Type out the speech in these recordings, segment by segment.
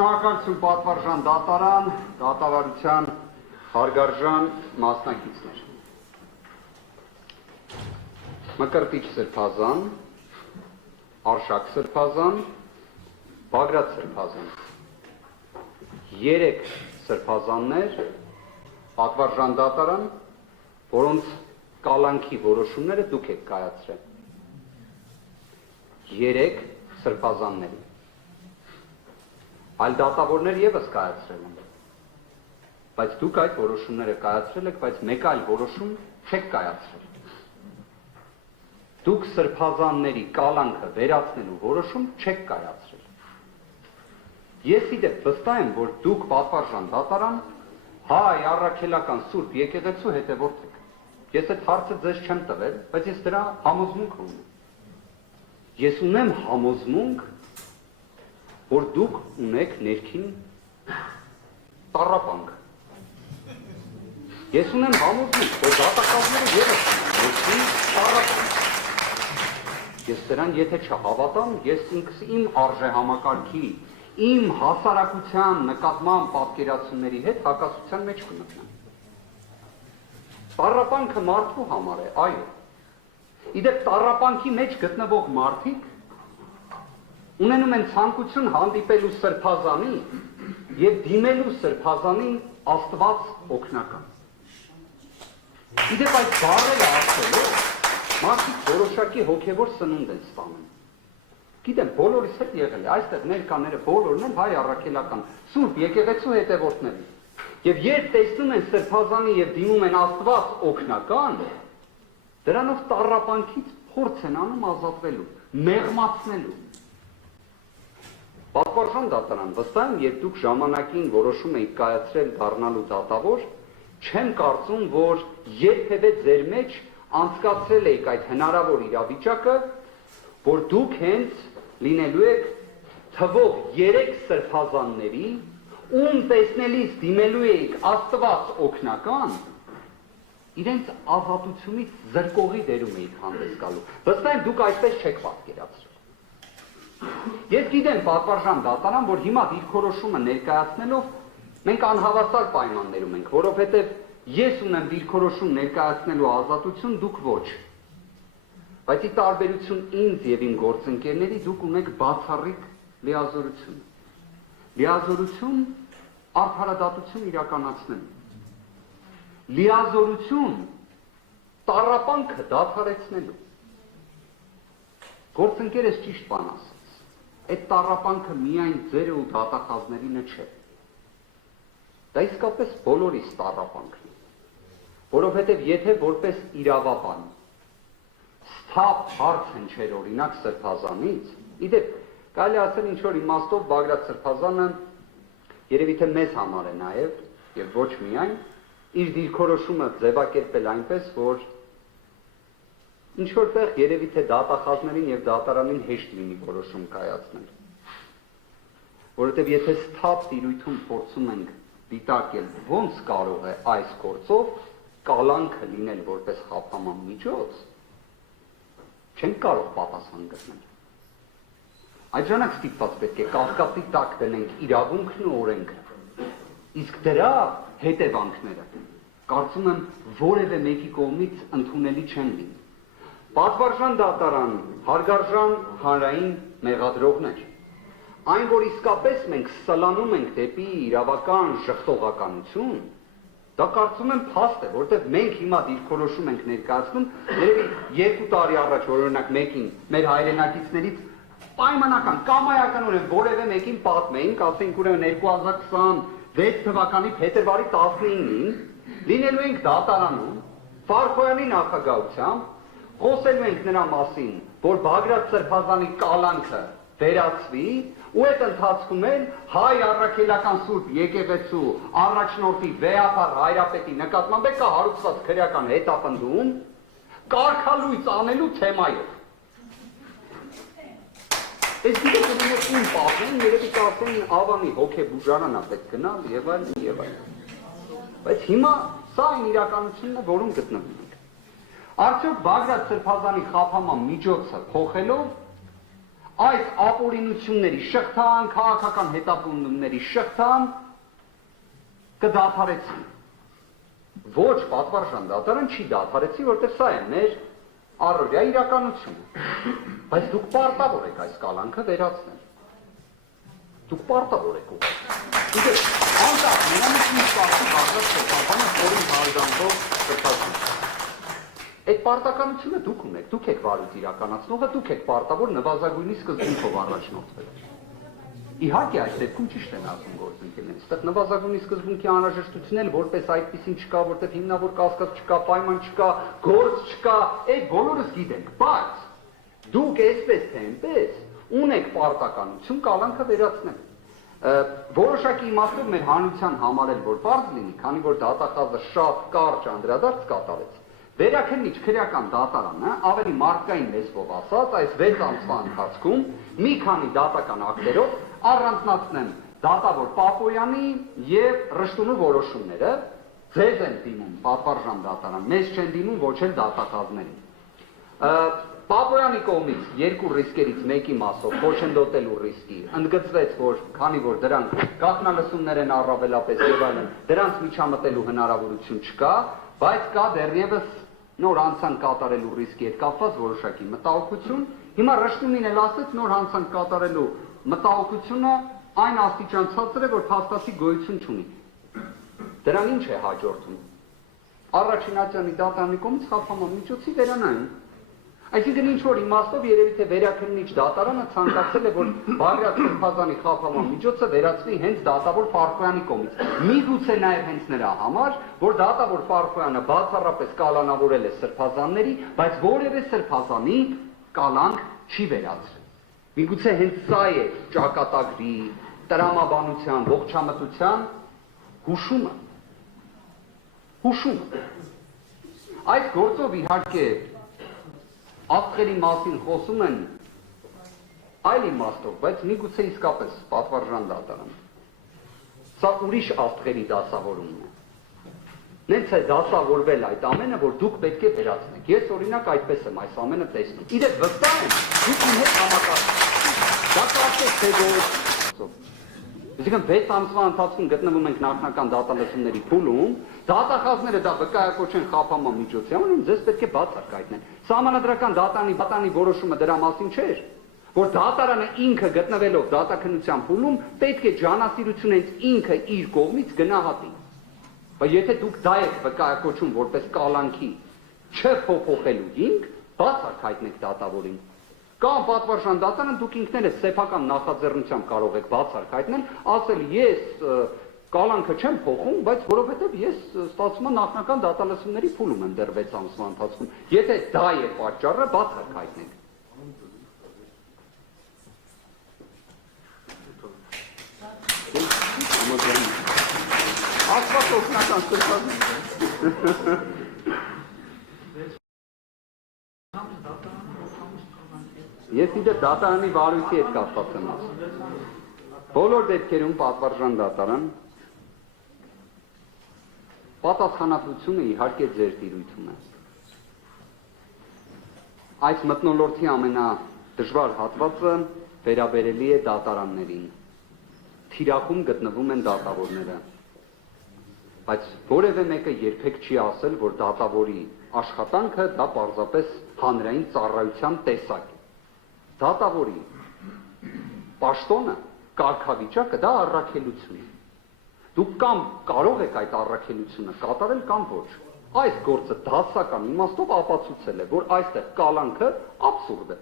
Շնորհակալություն պատվարժան դատարան, դատավարության հարգարժան մասնակիցներ։ Մկրտիչ Սրբազան, Արշակ Սրբազան, Բագրատ Սրբազան։ 3 սրբազաններ, պատվարժան դատարան, որոնց կալանքի որոշումները դուք եք կայացրել։ 3 սրբազանների։ Այլ դատավորներ եւս կայացրել են, բայց դուք այդ որոշումները կայացրել եք, բայց մեկ այլ որոշում չեք կայացրել։ Դուք սրբազանների կալանքը վերացնելու որոշում չեք կայացրել։ Ես իդեպ վստահ եմ, որ դուք պատվարժան դատարան հայ առաքելական Սուրբ եկեղեցու հետևորդ եք։ Ես այդ հարցը ձեզ չեմ տվել, բայց ես դրա համոզմունք ունեմ։ Ես ունեմ համոզմունք, որ դուք ունեք ներքին տառապանք։ Ես ունեմ համոզմունք, որ դատակազմերը ևս ունեն ներքին տառապանք։ Ես դրան եթե չհավատամ, ես ինքս իմ արժեհամակարգի, իմ հասարակության նկատմամբ պատկերացումների հետ հակասության մեջ կմտնեմ։ Տառապանքը մարդու համար է, այո։ Իդեպ տառապանքի մեջ գտնվող մարդիկ ունենում են ցանկություն հանդիպելու սրբազանի եւ դիմելու սրբազանին Աստված օգնական։ Իդեպ այդ բառերը ասելով մարդիկ որոշակի հոգեվոր սնունդ են ստանում։ Գիտեմ, բոլորիս հետ եղել է, այստեղ ներկաները բոլորն են հայ առաքելական Սուրբ եկեղեցու հետևորդների։ Եվ երբ տեսնում են սրբազանի եւ դիմում են Աստված օգնական, դրանով տառապանքից փորձ են անում ազատվելու, մեղմացնելու։ Պատվարժան դատարան, վստահ եմ, երբ դուք ժամանակին որոշում եք կայացրել դառնալու դատավոր, չեմ կարծում, որ երբևէ ձեր մեջ անցկացրել եք այդ հնարավոր իրավիճակը, որ դուք հենց լինելու եք թվով 3 սրբազանների, ում տեսնելիս դիմելու եք Աստված օգնական, իրենց ազատությունից զրկողի դերում եք հանդես գալու։ Վստահ եմ, դուք այդպես չեք պատկերացրել։ Ես գիտեմ պատվարժան դատարան, որ հիմա դիրքորոշումը ներկայացնելով մենք անհավասար պայմաններում ենք, որովհետև ես ունեմ դիրքորոշում ներկայացնելու ազատություն, դուք ոչ։ Բայց ի տարբերություն ինձ եւ իմ գործընկերների դուք ունեք բացառիկ լիազորություն։ Լիազորություն արդարադատություն իրականացնելու։ Լիազորություն տառապանքը դադարեցնելու։ Գործընկերս ճիշտ բան ասաց։ Այդ տառապանքը միայն ձերը ու դատախազներինը չէ։ Դա իսկապես բոլորիս տառապանքն է։ Որովհետև եթե որպես իրավաբան սթափ հարց հնչեր օրինակ Սրբազանից, իդեպ կարելի ասել ինչ որ իմաստով Բագրատ Սրբազանը երևի թե մեզ համար է նաև եւ ոչ միայն իր դիրքորոշումը ձևակերպել այնպես, որ ինչ որտեղ երևի թե դատախազներին եւ դատարանին հեշտ լինի որոշում կայացնել։ Որովհետեւ եթե սթափ տիրույթում փորձում ենք դիտարկել ոնց կարող է այս գործով կալանքը լինել որպես խափաման միջոց, չենք կարող պատասխան գտնել։ Այդ ժամանակ ստիպված պետք է կասկածի տակ դնենք իրավունքն ու օրենքը։ Իսկ դրա հետևանքները կարծում եմ որևէ մեկի կողմից ընդունելի չեն լինի։ Պատվարժան դատարան, հարգարժան հանրային մեղադրողներ, այն որ իսկապես մենք սլանում ենք դեպի իրավական ժխտողականություն, դա կարծում եմ փաստ է, որտեղ մենք հիմա դիրքորոշում ենք ներկայացնում, երևի 2 տարի առաջ օրինակ մեկին մեր հայրենակիցներից պայմանական, կամայականորեն որևէ մեկին պատմեինք, ասենք ուրեմն 2026 թվականի փետրվարի 19-ին լինելու ենք դատարանում, Ֆարխոյանի նախագահությամբ, խոսելու ենք նրա մասին, որ Բագրատ Սրբազանի կալանքը վերացվի, ու այդ ընթացքում էլ հայ առաքելական Սուրբ եկեղեցու առաջնորդի վեհապար հայրապետի նկատմամբ է կա հարուցված քրեական հետապնդում կարգալույծ անելու թեմայով։ Այս դեպքում ում պատմեն, երևի կարծեն Ավանի հոգեբուժարանա պետք գնալ եւ այլն եւ այլն։ Բայց հիմա սա այն իրականությունն է, որում գտնվում ենք։ Արդյոք Բագրատ Սրբազանի խափաման միջոցը փոխելով այս ապօրինությունների շղթան, քաղաքական հետապնդումների շղթան կդադարեցի։ Ոչ պատվարժան դատարան չի դադարեցի, որտեղ սա է մեր առօրյա իրականությունը։ Բայց դուք պարտավոր եք այս կալանքը վերացնել։ Դուք պարտավոր եք ուղղել։ Դուք անկախ նրանից ինչ կարգի բաղրած շրջանը որին հարգանքով շրջացում։ Այդ պարտականությունը դուք ունեք, դուք եք վարույթ իրականացնողը, դուք եք պարտավոր նվազագույնի սկզբունքով առաջնորդվել։ Իհարկե այս դեպքում ճիշտ են ասում գործընկերները, այստեղ նվազագույնի սկզբունքի անհրաժեշտությունն էլ որպես այդպեսին չկա, որտեղ հիմնավոր կասկած չկա, պայման չկա, գործ չկա, այդ բոլորս գիտենք, բայց դուք այսպես թե այնպես ունեք պարտականություն կալանքը վերացնել։ Որոշակի իմաստով մեր հանրության համար էլ որ բարձ լինի, քանի որ դատախազը շատ կարճ անդրադարձ կատարեց։ Վերաքննիչ քրեական դատարանը ավելի մարդկային լեզվով ասած այս 6 ամսվա ընթացքում մի քանի դատական ակտերով առանձնացնեմ դատավոր Պապոյանի եւ Ռշտունու որոշումները, ձեզ են դիմում պատվարժան դատարան, մեզ չեն դիմում ոչ էլ դատախազներին։ Պապոյանի կողմից երկու ռիսկերից մեկի մասով խոչընդոտելու ռիսկի ընդգծվեց, որ քանի որ դրանք գաղտնալսումներ են առավելապես եւ այլն, դրանց միջամտելու հնարավորություն չկա, բայց կա դեռևս նոր անցանք կատարելու ռիսկի հետ կապված որոշակի մտահոգություն։ Հիմա Ռշտունին էլ ասեց նոր անցանք կատարելու մտահոգությունը այն աստիճան ցածր է, որ փաստացի գոյություն չունի։ Դրան ինչ է հաջորդում։ Առաջինատյանի դատարանի կողմից խափանման միջոցի վերանայում։ Այսինքն ինչ որ իմաստով երևի թե վերաքննիչ դատարանը ցանկացել է, որ Բագրատ Սրբազանի խափանման միջոցը վերածվի հենց դատավոր Ֆարխոյանի կողմից։ Միգուցե նաև հենց նրա համար, որ դատավոր Ֆարխոյանը բացառապես կալանավորել է սրբազանների, բայց որևէ սրբազանի կալանք չի վերացրել։ Միգուցե հենց սա է ճակատագրի, տրամաբանության, ողջամտության հուշումը։ Այս գործով իհարկե աստղերի մասին խոսում են այլ իմաստով, բայց միգուցե իսկապես պատվարժան դատարան։ Սա ուրիշ աստղերի դասավորումն է։ Նենց է դասավորվել այդ ամենը, որ դուք պետք է վերացնեք։ Ես օրինակ այդպես եմ այս ամենը տեսնում։ Իրեք վստահ եմ, դուք իմ հետ համակարգում։ Դա կարծես թե որ Այսինքն 6 ամսվա ընթացքում գտնվում ենք նախնական դատալսումների փուլում, դատախազները դա վկայակոչեն խափանման միջոցի անուն, ձեզ պետք է բացառկայտնեն։ Սահմանադրական դատանի որոշումը դրա մասին չէր, որ դատարանը ինքը գտնվելով դատաքննության փուլում պետք է ջանասիրություն հենց ինքը իր կողմից գնահատի։ Բայց եթե դուք դա եք վկայակոչում որպես կալանքի չփոփոխելու հիմք, բացառկայտնեք դատավորին։ Կամ պատվարժան դատարանը դուք ինքներս սեփական նախաձեռնությամբ կարող եք բացառկայտնել, ասել ես կալանքը չեմ փոխում, բայց որովհետև ես ստացվում է նախնական դատալսումների փուլում եմ դեռ 6 ամսվա ընթացքում։ Եթե դա է պատճառը, բացառկայտնեք։ Աստված օգնական սրբազան։ Ես իդեպ դատարանի վարույթի հետ կապված եմ ասում։ Բոլոր դեպքերում պատվարժան դատարան պատասխանատվությունը իհարկե ձեր տիրույթում է։ Այս մթնոլորտի ամենադժվար հատվածը վերաբերելի է դատարաններին։ Թիրախում գտնվում են դատավորները։ Բայց որևէ մեկը երբեք չի ասել, որ դատավորի աշխատանքը դա պարզապես հանրային ծառայության տեսակ է։ Դատավորի պաշտոնը, կարգավիճակը դա առաքելություն է։ Դուք կամ կարող եք այդ առաքելությունը կատարել կամ ոչ։ Այս գործը դասական իմաստով ապացուցել է, որ այստեղ կալանքը աբսուրդ է։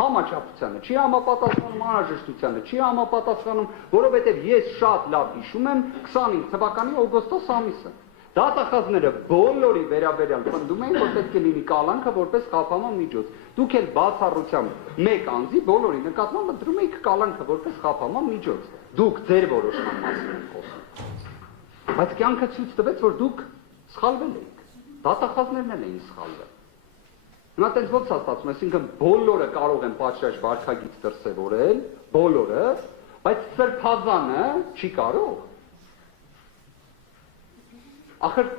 Համաչափությանը չի համապատասխանում, անհրաժեշտությանը չի համապատասխանում, որովհետև ես շատ լավ հիշում եմ 25 թվականի օգոստոս ամիսը։ Դատախազները բոլորի վերաբերյալ պնդում էին, որ պետք է լինի կալանքը որպես խափանման միջոց։ Դուք էլ բացառությամբ մեկ անձի բոլորի նկատմամբ ընտրում եք կալանքը որպես խափանման միջոց։ Դուք ձեր որոշման մասին եք խոսում։ Բայց կյանքը ցույց տվեց, որ դուք սխալվել եք։ Դատախազներն էլ էին սխալվել։ Հիմա տենց ո՞նց է ստացվում, այսինքն բոլորը կարող են պատշաճ վարքագիծ դրսևորել, բոլորը, բայց սրբազանը չի կարող։ Ախր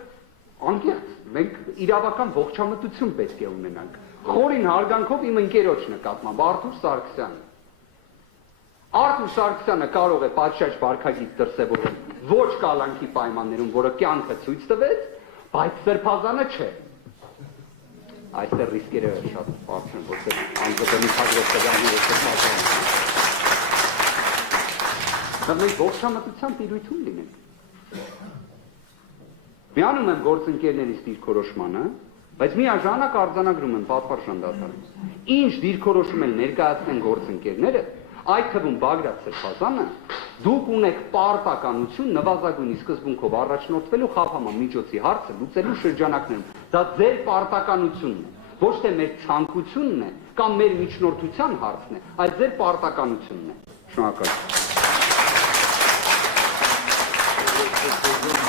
անկեղծ, մենք իրավական ողջամտություն պետք է ունենանք։ Խորին հարգանքով իմ ընկերոջ նկատմամբ Արթուր Սարգսյանը։ Արթուր Սարգսյանը կարող է պատշաճ վարքագիծ դրսևորել ոչ կալանքի պայմաններում, որը կյանքը ցույց տվեց, բայց Սրբազանը չէ։ Այստեղ ռիսկերը շատ բարձր են, որտեղ անձնական հաջողությունները սրբազան են։ Դա մենք ողջամտության տիրույթում լինենք։ Միանում եմ գործընկերներից դիրքորոշմանը, բայց միաժամանակ արձանագրում եմ պատվարժան դատարանում։ Ինչ դիրքորոշում էլ ներկայացնեն գործընկերները, այդ թվում Բագրատ Սրբազանը, դուք ունեք պարտականություն նվազագույնի սկզբունքով առաջնորդվելու խափանման միջոցի հարցը լուծելու շրջանակներում։ Դա ձեր պարտականությունն է, ոչ թե մեր ցանկությունն է կամ մեր միջնորդության հարցն է, այլ ձեր պարտականությունն է։ Շնորհակալ եմ։